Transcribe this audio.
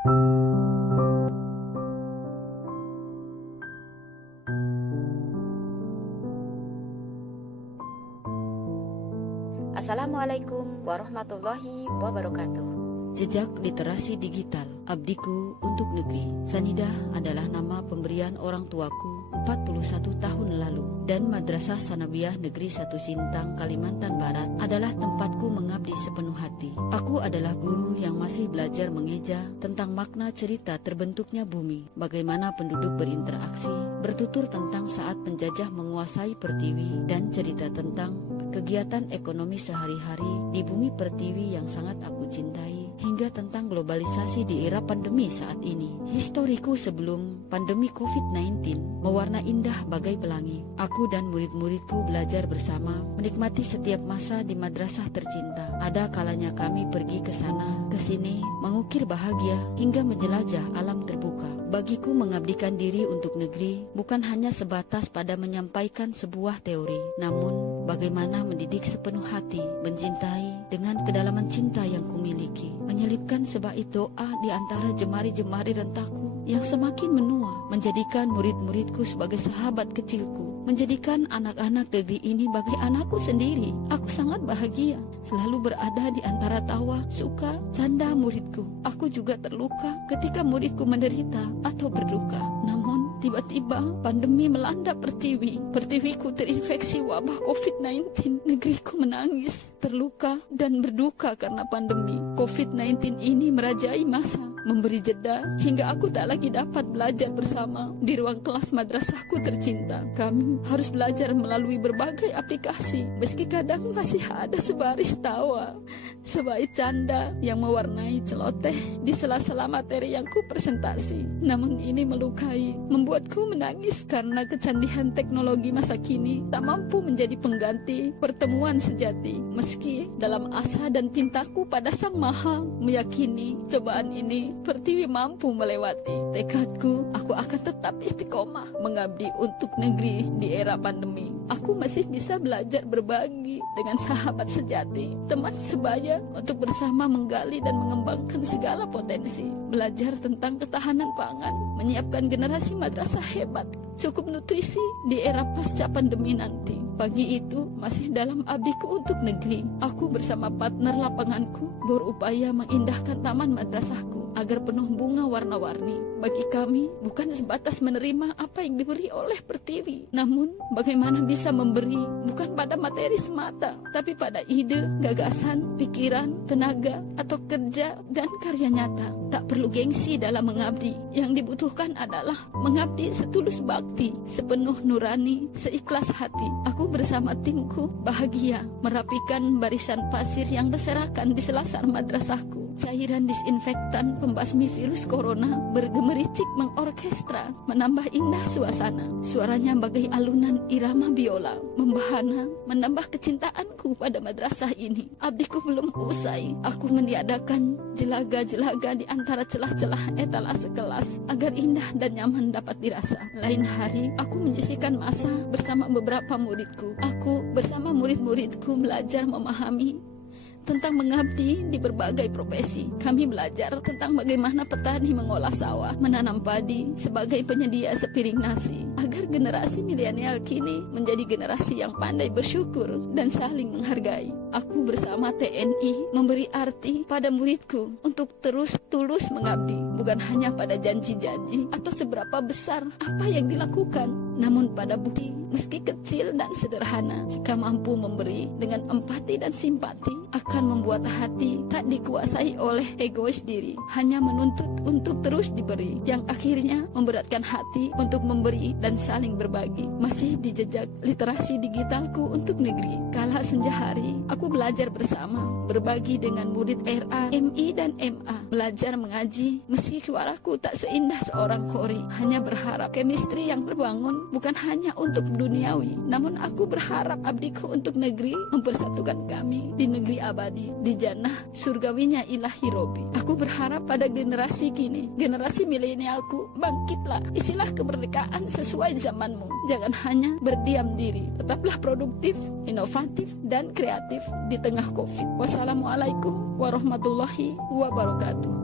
Assalamualaikum warahmatullahi wabarakatuh. Jejak literasi digital, abdiku untuk negeri. Sanidah adalah nama pemberian orang tuaku 41 tahun lalu, dan Madrasah Sanawiyah Negeri 1 Sintang, Kalimantan Barat adalah tempatku mengabdi sepenuh hati. Aku adalah guru yang masih belajar mengeja tentang makna cerita terbentuknya bumi, bagaimana penduduk berinteraksi, bertutur tentang saat penjajah menguasai Pertiwi, dan cerita tentang kegiatan ekonomi sehari-hari di bumi Pertiwi yang sangat aku cintai, hingga tentang globalisasi di era pandemi saat ini. Historiku sebelum pandemi COVID-19 mewarna indah bagai pelangi. Aku dan murid-muridku belajar bersama, menikmati setiap masa di madrasah tercinta. Ada kalanya kami pergi ke sana, ke sini, mengukir bahagia hingga menjelajah alam terbuka. Bagiku mengabdikan diri untuk negeri bukan hanya sebatas pada menyampaikan sebuah teori, namun bagaimana mendidik sepenuh hati, mencintai dengan kedalaman cinta yang kumiliki, menyelipkan sebaik doa di antara jemari-jemari rentaku yang semakin menua, menjadikan murid-muridku sebagai sahabat kecilku, menjadikan anak-anak negeri ini bagai anakku sendiri. Aku sangat bahagia selalu berada di antara tawa, suka, canda muridku. Aku juga terluka ketika muridku menderita atau berduka. Namun tiba-tiba pandemi melanda Pertiwi. Pertiwiku terinfeksi wabah COVID-19. Negeriku menangis, terluka, dan berduka karena pandemi. COVID-19 ini merajai masa, memberi jeda hingga aku tak lagi dapat belajar bersama di ruang kelas madrasahku tercinta. Kami harus belajar melalui berbagai aplikasi, meski kadang masih ada sebaris tawa, sebaik canda yang mewarnai celoteh di sela-sela materi yang ku presentasi. Namun ini melukai, membuatku menangis karena kecandian teknologi masa kini tak mampu menjadi pengganti pertemuan sejati. Meski dalam asa dan pintaku pada Sang Maha, meyakini cobaan ini Pertiwi mampu melewati. Tekadku, aku akan tetap istiqomah mengabdi untuk negeri di era pandemi. Aku masih bisa belajar berbagi dengan sahabat sejati, teman sebaya, untuk bersama menggali dan mengembangkan segala potensi. Belajar tentang ketahanan pangan, menyiapkan generasi madrasah hebat, cukup nutrisi di era pasca pandemi nanti. Pagi itu masih dalam abdiku untuk negeri. Aku bersama partner lapanganku berupaya mengindahkan taman madrasahku agar penuh bunga warna-warni. Bagi kami bukan sebatas menerima apa yang diberi oleh Pertiwi, namun bagaimana bisa memberi bukan pada materi semata, tapi pada ide, gagasan, pikiran, tenaga, atau kerja dan karya nyata. Tak perlu gengsi dalam mengabdi. Yang dibutuhkan adalah mengabdi setulus bakti, sepenuh nurani, seikhlas hati. Aku bersama timku bahagia merapikan barisan pasir yang berserakan di selasar madrasahku. Cairan disinfektan pembasmi virus corona bergemericik mengorkestra, menambah indah suasana. Suaranya bagai alunan irama biola, membahana, menambah kecintaanku pada madrasah ini. Abdiku belum usai. Aku meniadakan jelaga-jelaga di antara celah-celah etalase kelas agar indah dan nyaman dapat dirasa. Lain hari, aku menyisihkan masa bersama beberapa muridku. Aku bersama murid-muridku belajar memahami tentang mengabdi di berbagai profesi. Kami belajar tentang bagaimana petani mengolah sawah, menanam padi sebagai penyedia sepiring nasi, agar generasi milenial kini menjadi generasi yang pandai bersyukur dan saling menghargai. Aku bersama TNI memberi arti pada muridku untuk terus tulus mengabdi, bukan hanya pada janji-janji atau seberapa besar apa yang dilakukan, namun pada bukti meski kecil dan sederhana. Jika mampu memberi dengan empati dan simpati, akan membuat hati tak dikuasai oleh egois diri, hanya menuntut untuk terus diberi, yang akhirnya memberatkan hati untuk memberi dan saling berbagi. Masih di jejak literasi digitalku untuk negeri, kala senja hari, aku belajar bersama, berbagi dengan murid RA, MI, dan MA. Belajar mengaji, meski suaraku tak seindah seorang kori, hanya berharap chemistry yang terbangun bukan hanya untuk duniawi, namun aku berharap abdiku untuk negeri mempersatukan kami di negeri abadi, di jannah surgawinya ilahi Robi. Aku berharap pada generasi kini, generasi milenialku, bangkitlah, isilah kemerdekaan sesuai zamanmu. Jangan hanya berdiam diri, tetaplah produktif, inovatif, dan kreatif di tengah COVID. Wassalamualaikum warahmatullahi wabarakatuh.